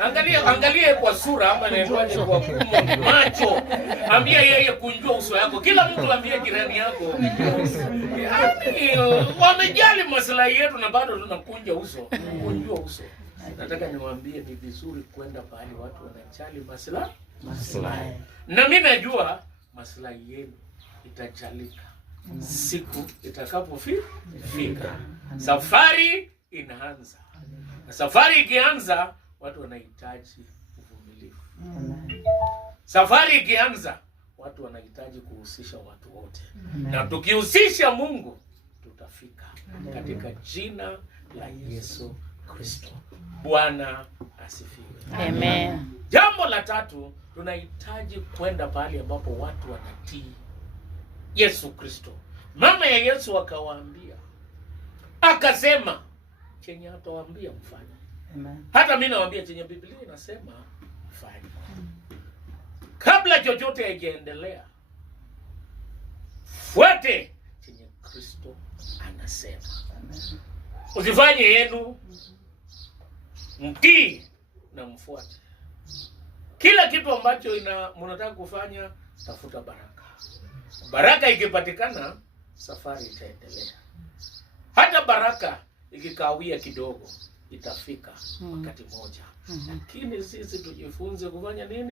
Angalia kwa sura ama naitwaje kwa macho. Ambia yeye kunjua uso yako. Kila mtu ambia jirani yako. Yaani wamejali maslahi yetu na bado tunakunja uso. Kunjua uso. Nataka niwaambie ni vizuri kwenda pahali watu wanajali maslahi. Na mimi najua maslahi yenu itajalika siku itakapofika. Safari inaanza. Na safari ikianza watu wanahitaji uvumilivu. Safari ikianza watu wanahitaji kuhusisha watu wote. Na tukihusisha Mungu tutafika katika jina la Yesu Kristo. Bwana asifiwe. Amen. Jambo la tatu, tunahitaji kwenda pahali ambapo watu wanatii Yesu Kristo. Mama ya Yesu akawaambia, akasema chenye atawaambia mfanye. Amen. Hata mimi nawaambia chenye Biblia inasema mfanye. Kabla chochote hakiendelea, fuate chenye Kristo anasema. Usifanye yenu, mtii na mfuate. Kila kitu ambacho mnataka kufanya, tafuta baraka. Baraka ikipatikana, safari itaendelea. Hata baraka ikikawia kidogo, itafika wakati moja. Lakini sisi tujifunze kufanya nini?